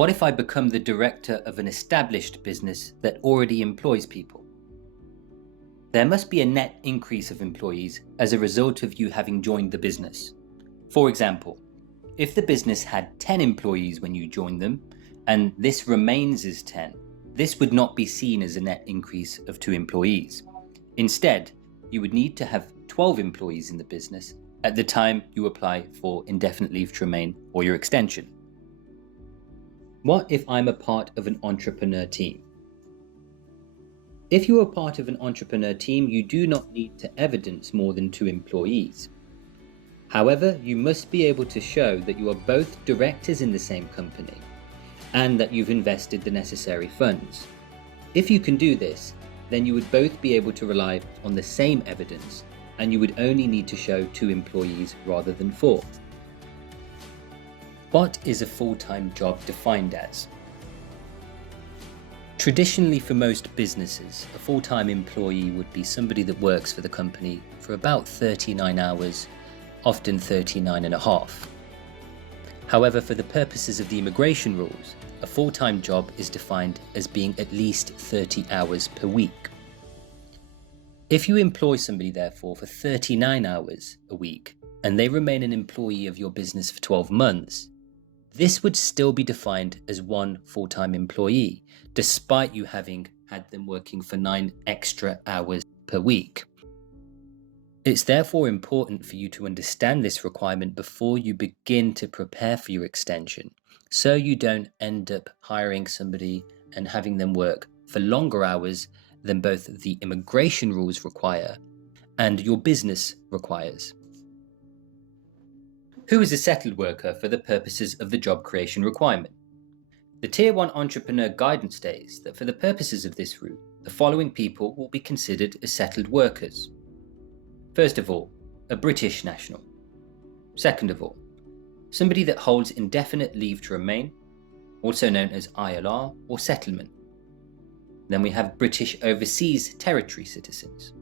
What if I become the director of an established business that already employs people? There must be a net increase of employees as a result of you having joined the business. For example, if the business had 10 employees when you joined them, and this remains as 10, this would not be seen as a net increase of 2 employees. Instead, you would need to have 12 employees in the business at the time you apply for indefinite leave to remain or your extension. What if I'm a part of an entrepreneur team? If you are part of an entrepreneur team, you do not need to evidence more than 2 employees. However, you must be able to show that you are both directors in the same company and that you've invested the necessary funds. If you can do this, then you would both be able to rely on the same evidence and you would only need to show 2 employees rather than 4. What is a full-time job defined as? Traditionally, for most businesses, a full-time employee would be somebody that works for the company for about 39 hours, often 39 and a half. However, for the purposes of the immigration rules, a full-time job is defined as being at least 30 hours per week. If you employ somebody, therefore, for 39 hours a week, and they remain an employee of your business for 12 months, this would still be defined as one full-time employee, despite you having had them working for 9 extra hours per week. It's therefore important for you to understand this requirement before you begin to prepare for your extension, so you don't end up hiring somebody and having them work for longer hours than both the immigration rules require and your business requires. Who is a settled worker for the purposes of the job creation requirement? The Tier 1 Entrepreneur Guidance states that for the purposes of this route, the following people will be considered as settled workers. First of all, a British national. Second of all, somebody that holds indefinite leave to remain, also known as ILR or settlement. Then we have British Overseas Territory citizens.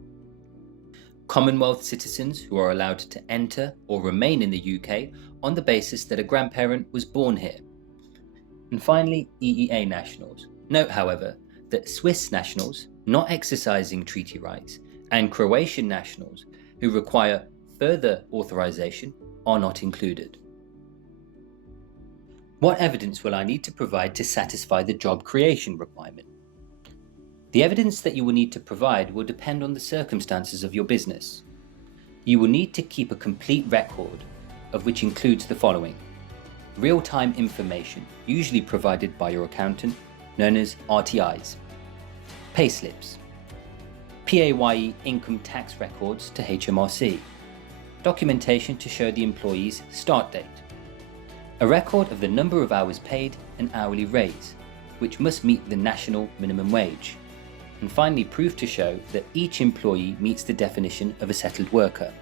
Commonwealth citizens who are allowed to enter or remain in the UK on the basis that a grandparent was born here. And finally, EEA nationals. Note, however, that Swiss nationals not exercising treaty rights and Croatian nationals who require further authorization are not included. What evidence will I need to provide to satisfy the job creation requirement? The evidence that you will need to provide will depend on the circumstances of your business. You will need to keep a complete record, of which includes the following: real-time information, usually provided by your accountant, known as RTIs, payslips, PAYE income tax records to HMRC, documentation to show the employee's start date, a record of the number of hours paid and hourly rate, which must meet the national minimum wage, and finally proof to show that each employee meets the definition of a settled worker.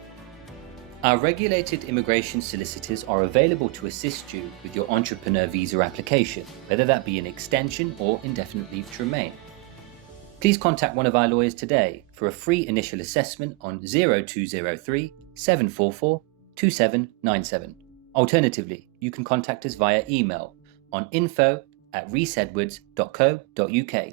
Our regulated immigration solicitors are available to assist you with your entrepreneur visa application, whether that be an extension or indefinite leave to remain. Please contact one of our lawyers today for a free initial assessment on 0203 744 2797. Alternatively, you can contact us via email on info@reesedwards.co.uk.